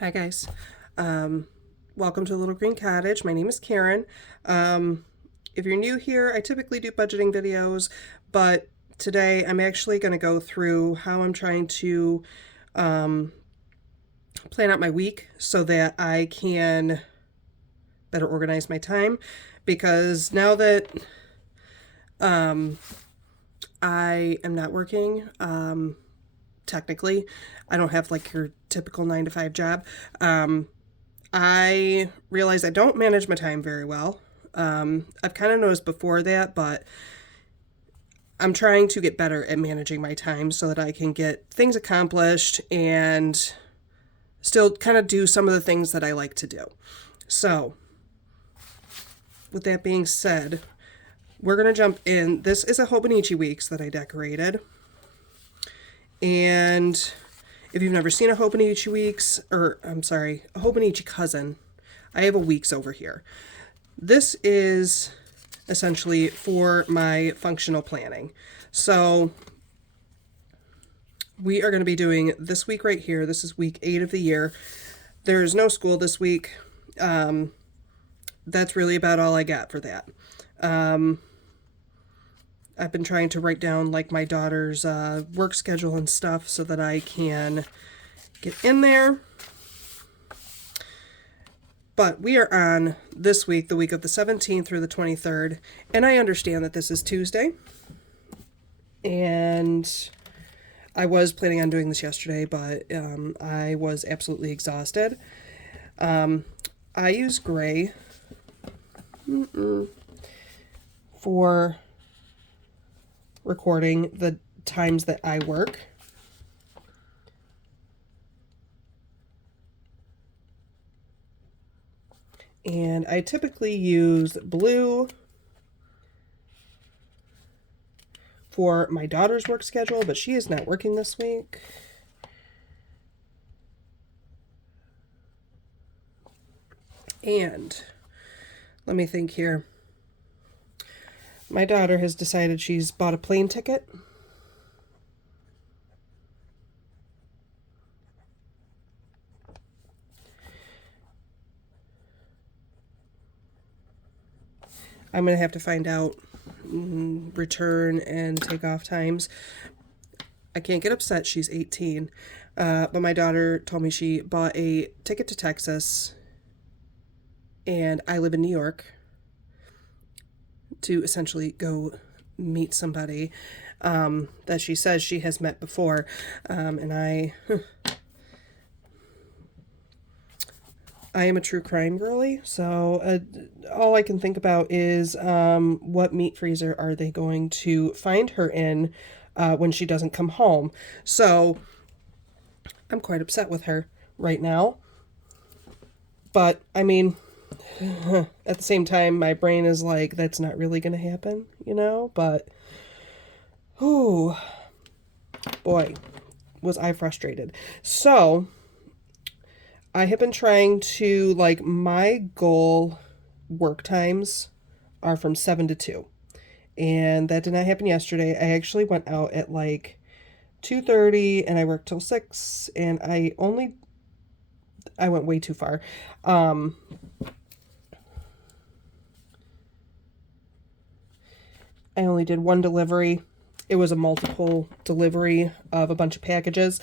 Hi guys. Welcome to Little Green Cottage. My name is Karen. If you're new here, I typically do budgeting videos, but today I'm actually going to go through how I'm trying to um, plan out my week so that I can better organize my time. Because now that um, I am not working, technically, I don't have like your typical 9 to 5 job. I realize I don't manage my time very well. I've kind of noticed before that, but I'm trying to get better at managing my time so that I can get things accomplished and still kind of do some of the things that I like to do. So, with that being said, we're going to jump in. This is a Hobonichi Weeks that I decorated. And if you've never seen a Hobonichi Weeks, or I'm sorry, a Hobonichi Cousin, I have a Weeks over here. This is essentially for my functional planning. So we are going to be doing this week right here. This is week 8 of the year. There's no school this week. That's really about all I got for that. I've been trying to write down like my daughter's work schedule and stuff so that I can get in there. But we are on this week, the week of the 17th through the 23rd, and I understand that this is Tuesday. And I was planning on doing this yesterday, but I was absolutely exhausted. I use gray for recording the times that I work. And I typically use blue for my daughter's work schedule, but she is not working this week. And let me think here. My daughter has decided she's bought a plane ticket. I'm going to have to find out return and takeoff times. I can't get upset. She's 18. But my daughter told me she bought a ticket to Texas, and I live in New York, to essentially go meet somebody that she says she has met before. And I am a true crime girly, so all I can think about is what meat freezer are they going to find her in when she doesn't come home. So I'm quite upset with her right now. But, I mean, at the same time, my brain is like, that's not really going to happen, you know? But, whew, boy, was I frustrated. So, I have been trying to, like, my goal work times are from 7 to 2. And that did not happen yesterday. I actually went out at like 2:30 and I worked till 6, and I went way too far. I only did one delivery. It was a multiple delivery of a bunch of packages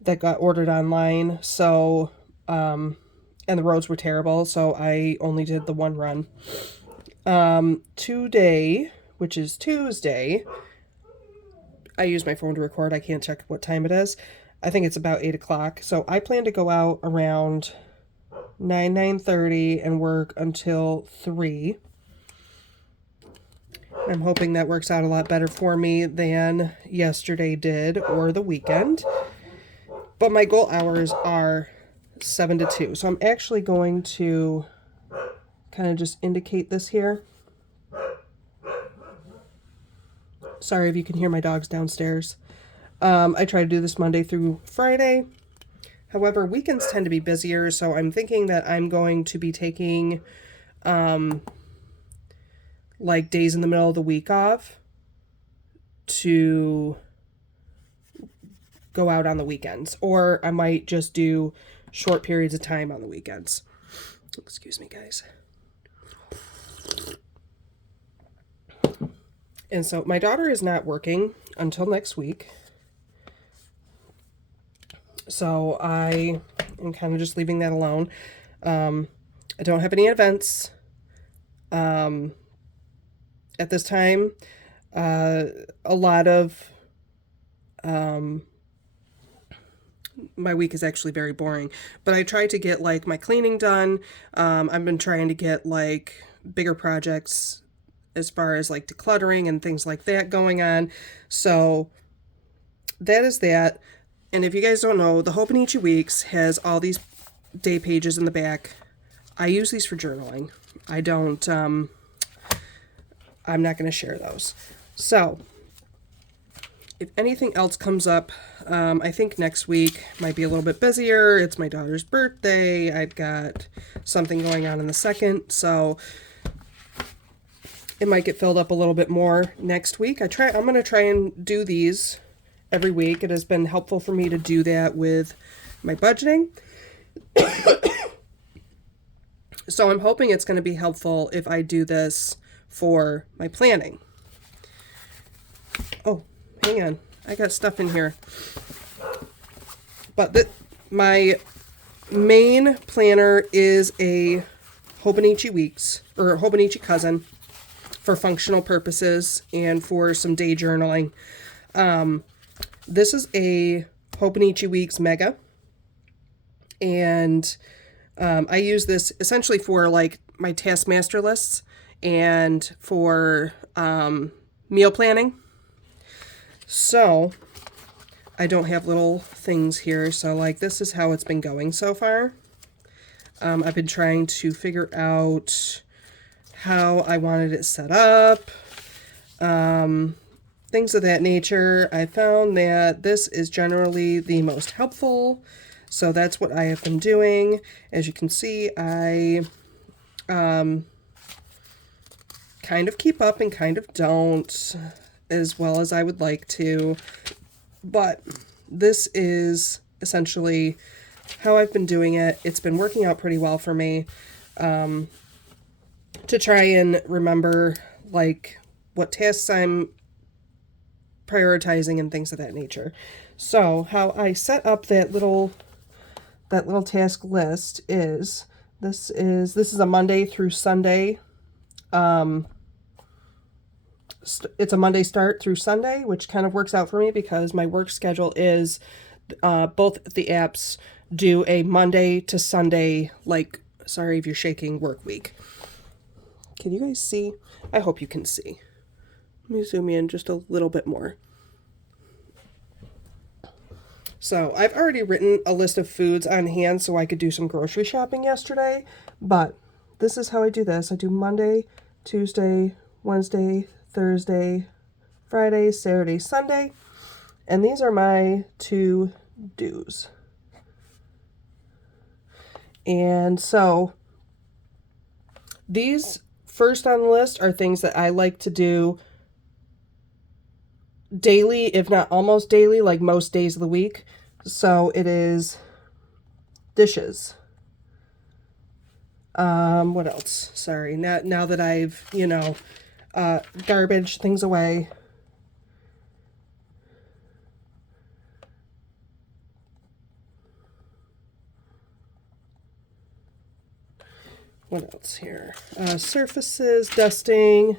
that got ordered online. So, and the roads were terrible, so I only did the one run. Today, which is Tuesday, I use my phone to record. I can't check what time it is. I think it's about 8 o'clock. So I plan to go out around 9:30 and work until 3. I'm hoping that works out a lot better for me than yesterday did or the weekend. But my goal hours are 7 to 2. So I'm actually going to kind of just indicate this here. Sorry if you can hear my dogs downstairs. I try to do this Monday through Friday. However, weekends tend to be busier, so I'm thinking that I'm going to be taking like days in the middle of the week off to go out on the weekends. Or I might just do short periods of time on the weekends. Excuse me, guys. And so my daughter is not working until next week. So I am kind of just leaving that alone. I don't have any events at this time. A lot of my week is actually very boring, but I try to get like my cleaning done. I've been trying to get like bigger projects as far as like decluttering and things like that going on. So that is that. And if you guys don't know, the Hobonichi Weeks has all these day pages in the back. I use these for journaling. I don't, I'm not going to share those. So if anything else comes up, I think next week might be a little bit busier. It's my daughter's birthday. I've got something going on in the second, so it might get filled up a little bit more next week. I'm going to try and do these every week. It has been helpful for me to do that with my budgeting. So I'm hoping it's going to be helpful if I do this for my planning. Oh, hang on. I got stuff in here. But my main planner is a Hobonichi Weeks, or Hobonichi Cousin, for functional purposes and for some day journaling. This is a Hobonichi Weeks Mega. And I use this essentially for like my Taskmaster lists and for meal planning. So I don't have little things here. So like this is how it's been going so far. I've been trying to figure out how I wanted it set up. Things of that nature. I found that this is generally the most helpful. So that's what I have been doing. As you can see, I kind of keep up and kind of don't as well as I would like to. But this is essentially how I've been doing it. It's been working out pretty well for me to try and remember like what tasks I'm prioritizing and things of that nature. So how I set up that little task list is this is a Monday through Sunday. It's a Monday start through Sunday, which kind of works out for me because my work schedule is both the apps do a Monday to Sunday, like, sorry if you're shaking, work week. Can you guys see? I hope you can see. Let me zoom in just a little bit more. So I've already written a list of foods on hand so I could do some grocery shopping yesterday, but this is how I do this. I do Monday, Tuesday, Wednesday, Thursday, Friday, Saturday, Sunday, and these are my to-dos. And so these first on the list are things that I like to do daily, if not almost daily, like most days of the week. So it is dishes. What else? Sorry, now that I've, garbage things away. What else here? Surfaces, dusting.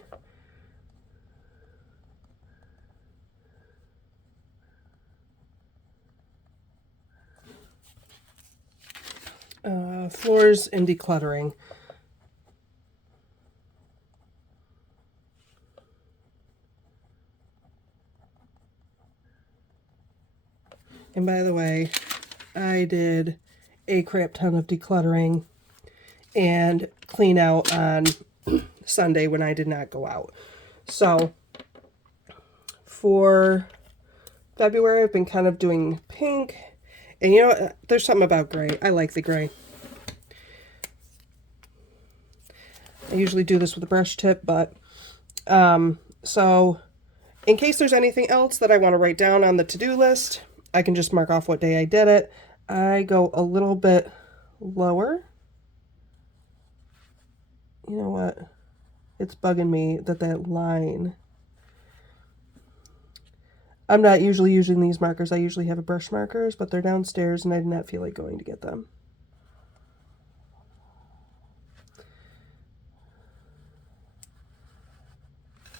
Floors and decluttering. And by the way, I did a crap ton of decluttering and clean out on Sunday when I did not go out. So for February, I've been kind of doing pink. And you know what? There's something about gray. I like the gray. I usually do this with a brush tip, but so in case there's anything else that I want to write down on the to-do list, I can just mark off what day I did it. I go a little bit lower. You know what? It's bugging me that that line. I'm not usually using these markers. I usually have a brush markers, but they're downstairs and I did not feel like going to get them.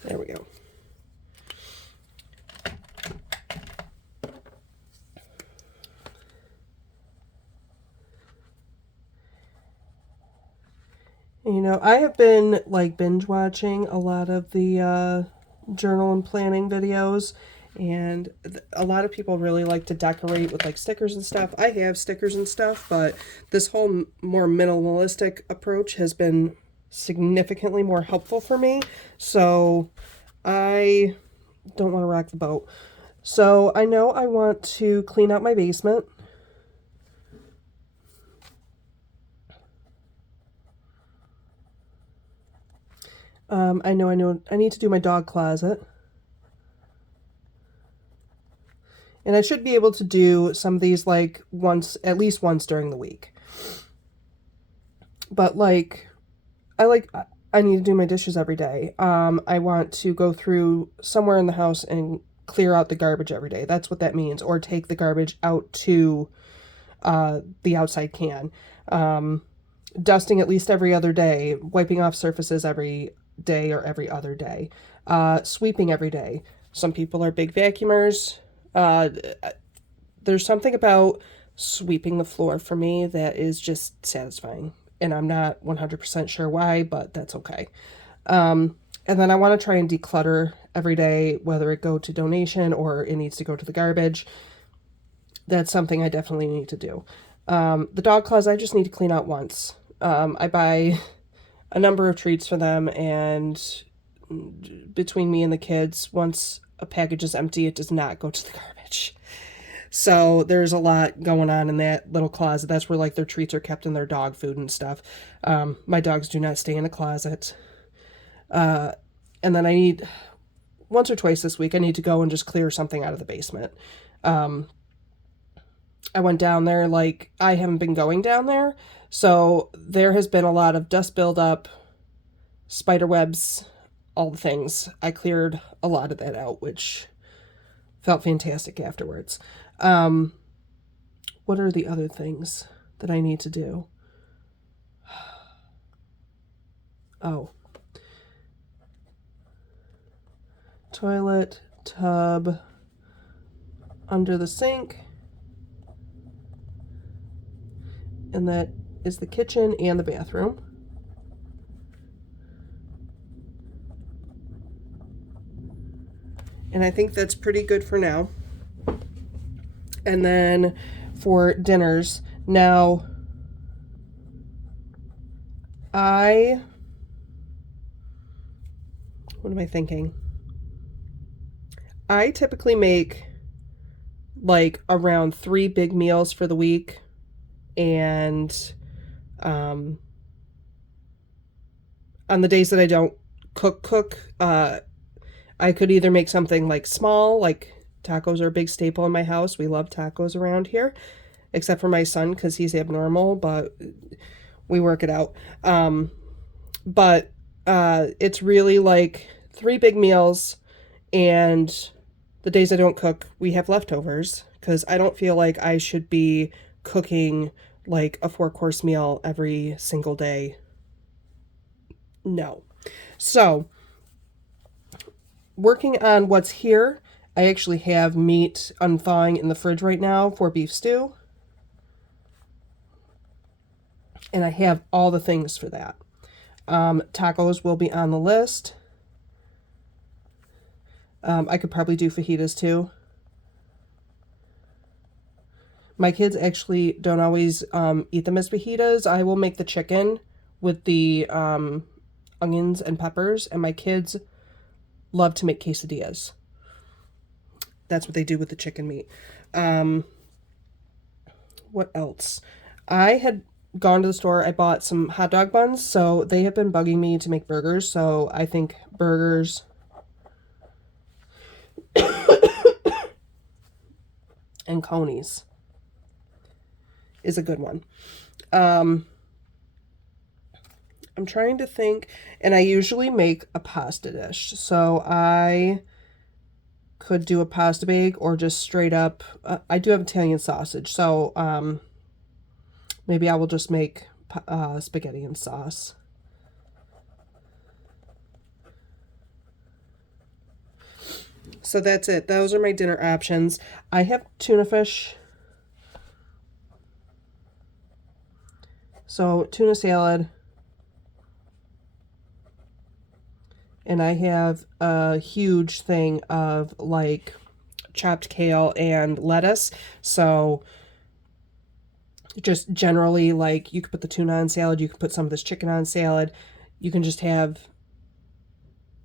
There we go. You know, I have been like binge watching a lot of the journal and planning videos, and a lot of people really like to decorate with like stickers and stuff. I have stickers and stuff, but this whole more minimalistic approach has been significantly more helpful for me. So I don't want to rock the boat. So I know I want to clean out my basement. I know I need to do my dog closet. And I should be able to do some of these like once, at least once during the week. But like, I need to do my dishes every day. I want to go through somewhere in the house and clear out the garbage every day. That's what that means. Or take the garbage out to the outside can. Dusting at least every other day. Wiping off surfaces every day or every other day. Sweeping every day. Some people are big vacuumers. There's something about sweeping the floor for me that is just satisfying. And I'm not 100% sure why, but that's okay. And then I want to try and declutter every day, whether it go to donation or it needs to go to the garbage. That's something I definitely need to do. The dog closet, I just need to clean out once. I buy a number of treats for them, and between me and the kids, once a package is empty, it does not go to the garbage. So there's a lot going on in that little closet. That's where like their treats are kept and their dog food and stuff. My dogs do not stay in a closet. And then I need, once or twice this week, I need to go and just clear something out of the basement. I went down there, like, I haven't been going down there. So there has been a lot of dust buildup, spider webs, all the things. I cleared a lot of that out, which felt fantastic afterwards. What are the other things that I need to do? Oh. Toilet, tub, under the sink. And that is the kitchen and the bathroom. And I think that's pretty good for now. And then for dinners, now what am I thinking? I typically make like around 3 big meals for the week, and on the days that I don't cook, I could either make something like small, like tacos are a big staple in my house. We love tacos around here, except for my son because he's abnormal, but we work it out. But it's really like 3 big meals, and the days I don't cook, we have leftovers because I don't feel like I should be cooking like a 4-course meal every single day. No. So, working on what's here, I actually have meat unthawing in the fridge right now for beef stew. And I have all the things for that. Tacos will be on the list. I could probably do fajitas too. My kids actually don't always eat them as fajitas. I will make the chicken with the onions and peppers, and my kids love to make quesadillas. That's what they do with the chicken meat. What else? I had gone to the store. I bought some hot dog buns, so they have been bugging me to make burgers. So I think burgers and conies. is a good one. I'm trying to think, and I usually make a pasta dish. So I could do a pasta bake or just straight up, I do have Italian sausage. So maybe I will just make spaghetti and sauce. So that's it. Those are my dinner options. I have tuna fish. So tuna salad. And I have a huge thing of like chopped kale and lettuce. So just generally, like, you could put the tuna on salad, you could put some of this chicken on salad. You can just have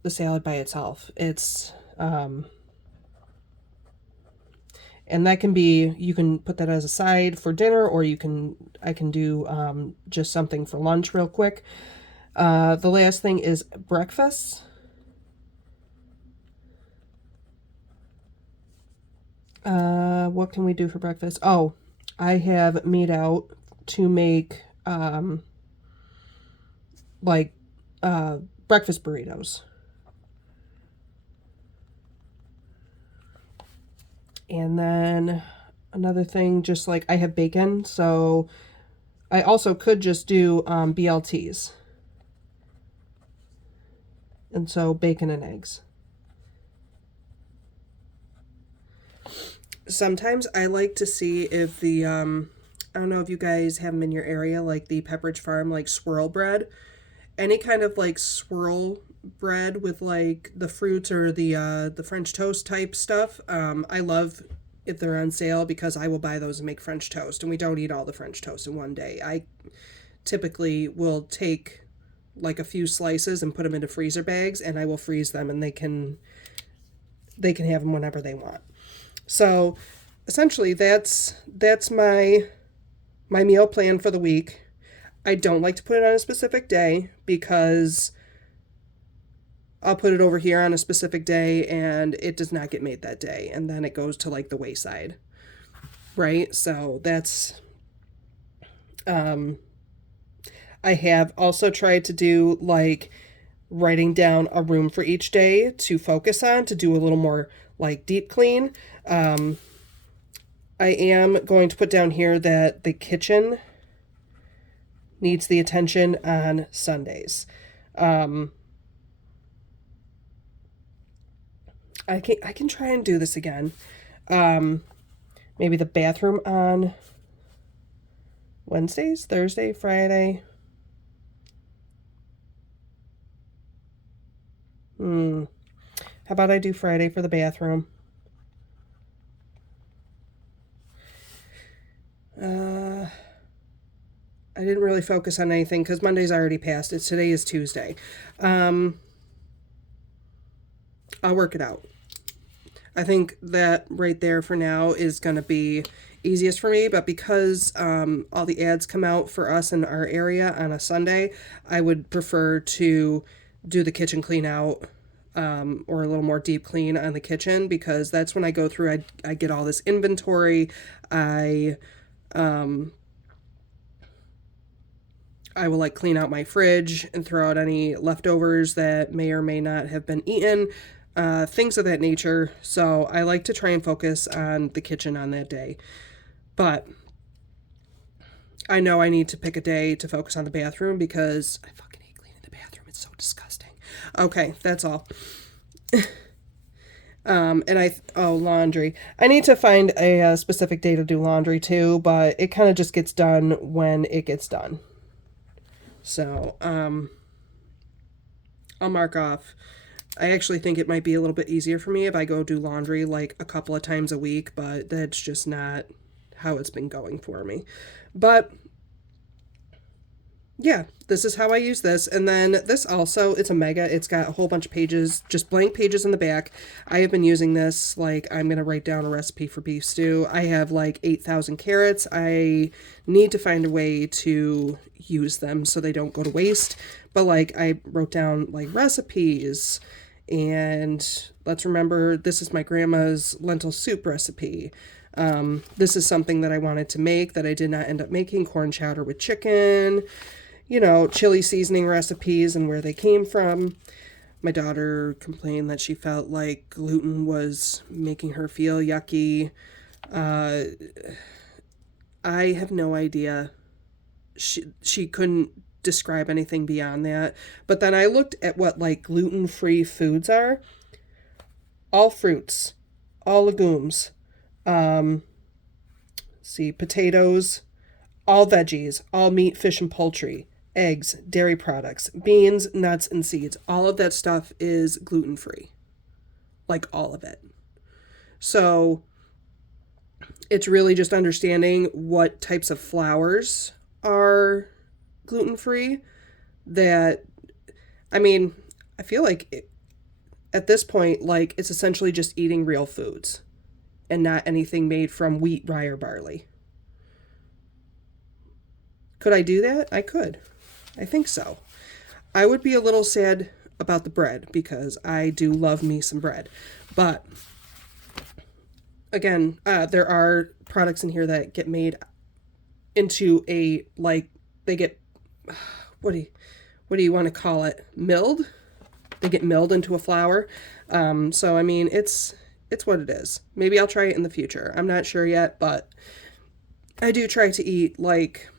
the salad by itself. It's and that can be, you can put that as a side for dinner, or I can do just something for lunch real quick. The last thing is breakfast. What can we do for breakfast? Oh, I have made out to make like breakfast burritos. And then another thing, just like I have bacon, so I also could just do BLTs. And so bacon and eggs. Sometimes I like to see if the I don't know if you guys have them in your area, like the Pepperidge Farm, like swirl bread. Any kind of like swirl bread with like the fruits or the French toast type stuff. I love if they're on sale because I will buy those and make French toast. And we don't eat all the French toast in one day. I typically will take like a few slices and put them into freezer bags, and I will freeze them, and they can have them whenever they want. So essentially that's my meal plan for the week. I don't like to put it on a specific day because I'll put it over here on a specific day and it does not get made that day, and then it goes to like the wayside. Right? So that's I have also tried to do like writing down a room for each day to focus on, to do a little more like deep clean. I am going to put down here that the kitchen needs the attention on Sundays. I can try and do this again. Maybe the bathroom on Wednesdays, Thursday, Friday. How about I do Friday for the bathroom? I didn't really focus on anything because Monday's already passed. Today is Tuesday. I'll work it out. I think that right there for now is going to be easiest for me, but because all the ads come out for us in our area on a Sunday, I would prefer to do the kitchen clean out or a little more deep clean on the kitchen, because that's when I go through, I get all this inventory. I will like clean out my fridge and throw out any leftovers that may or may not have been eaten, things of that nature. So I like to try and focus on the kitchen on that day. But I know I need to pick a day to focus on the bathroom because I fucking hate cleaning the bathroom. It's so disgusting. Okay, that's all. And laundry. I need to find a specific day to do laundry too, but it kind of just gets done when it gets done. So, I'll mark off. I actually think it might be a little bit easier for me if I go do laundry like a couple of times a week, but that's just not how it's been going for me. But yeah, this is how I use this. And then this also, it's a mega. It's got a whole bunch of pages, just blank pages in the back. I have been using this, like, I'm going to write down a recipe for beef stew. I have like 8,000 carrots. I need to find a way to use them so they don't go to waste. But like, I wrote down like recipes, and let's remember this is my grandma's lentil soup recipe. This is something that I wanted to make that I did not end up making, corn chowder with chicken, you know, chili seasoning recipes and where they came from. My daughter complained that she felt like gluten was making her feel yucky. Uh, I have no idea. She couldn't describe anything beyond that. But then I looked at what like gluten-free foods are. All fruits, all legumes, see, potatoes, all veggies, all meat, fish, and poultry, eggs, dairy products, beans, nuts, and seeds. All of that stuff is gluten-free. Like all of it. So it's really just understanding what types of flours are gluten-free that, I mean, I feel like at this point, like, it's essentially just eating real foods and not anything made from wheat, rye, or barley. Could I do that? I could. I think so. I would be a little sad about the bread because I do love me some bread. But again, there are products in here that get made into a, like, they get, what do you want to call it? Milled? They get milled into a flour. So, I mean, it's what it is. Maybe I'll try it in the future. I'm not sure yet, but I do try to eat, like,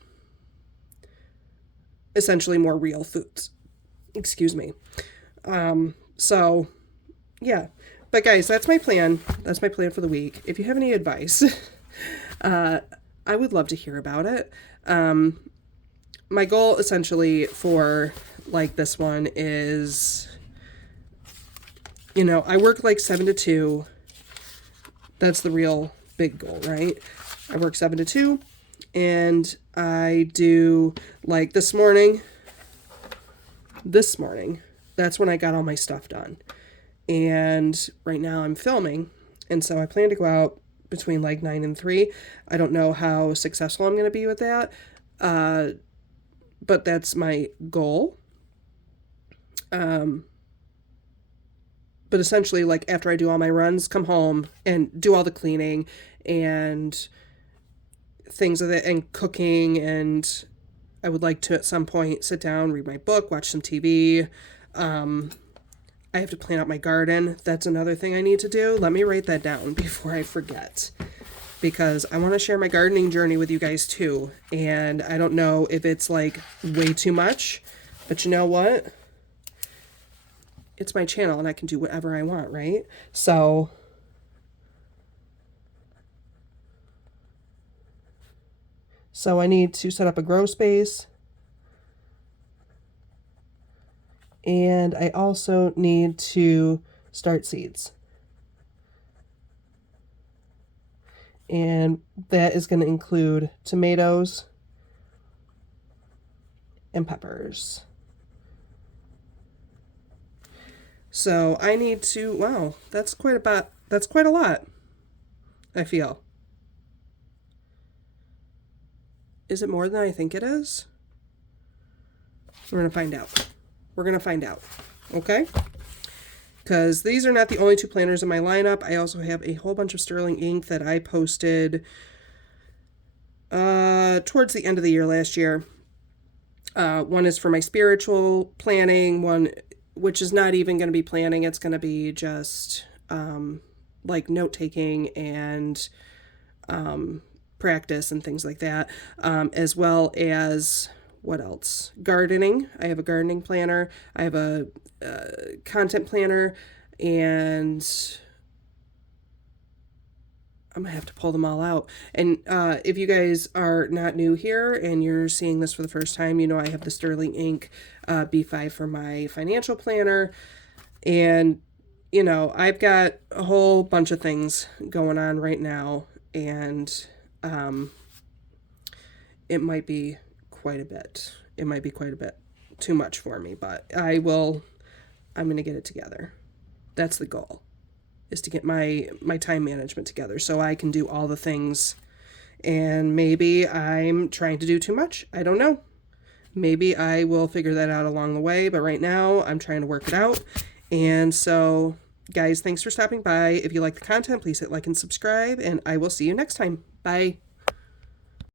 essentially more real foods. Excuse me. So, yeah. But guys, that's my plan. That's my plan for the week. If you have any advice, I would love to hear about it. My goal essentially for like this one is, you know, I work like 7 to 2. That's the real big goal, right? I work 7 to 2 and I do like this morning, that's when I got all my stuff done. And right now I'm filming. And so I plan to go out between like 9 and 3. I don't know how successful I'm going to be with that. But that's my goal. But essentially, like, after I do all my runs, come home and do all the cleaning and things of that and cooking. And I would like to, at some point, sit down, read my book, watch some TV. I have to plan out my garden. That's another thing I need to do. Let me write that down before I forget. Because I want to share my gardening journey with you guys too. And I don't know if it's like way too much. But you know what? It's my channel and I can do whatever I want, right? So I need to set up a grow space. And I also need to start seeds. And that is going to include tomatoes and peppers. So I need to, wow, that's quite a lot, I feel. Is it more than I think it is? We're going to find out. Okay? Because these are not the only 2 planners in my lineup. I also have a whole bunch of sterling ink that I posted towards the end of the year last year. One is for my spiritual planning, one which is not even going to be planning. It's going to be just like note-taking and practice and things like that, as well as, what else? Gardening. I have a gardening planner. I have a content planner, and I'm going to have to pull them all out. And if you guys are not new here and you're seeing this for the first time, you know I have the Sterling Ink B5 for my financial planner. And, you know, I've got a whole bunch of things going on right now. And it might be quite a bit. It might be quite a bit too much for me. But I'm going to get it together. That's the goal. Is to get my time management together so I can do all the things. And maybe I'm trying to do too much. I don't know. Maybe I will figure that out along the way, but right now I'm trying to work it out. And so Guys, thanks for stopping by. If you like the content, please hit like and subscribe, and I will see you next time. Bye.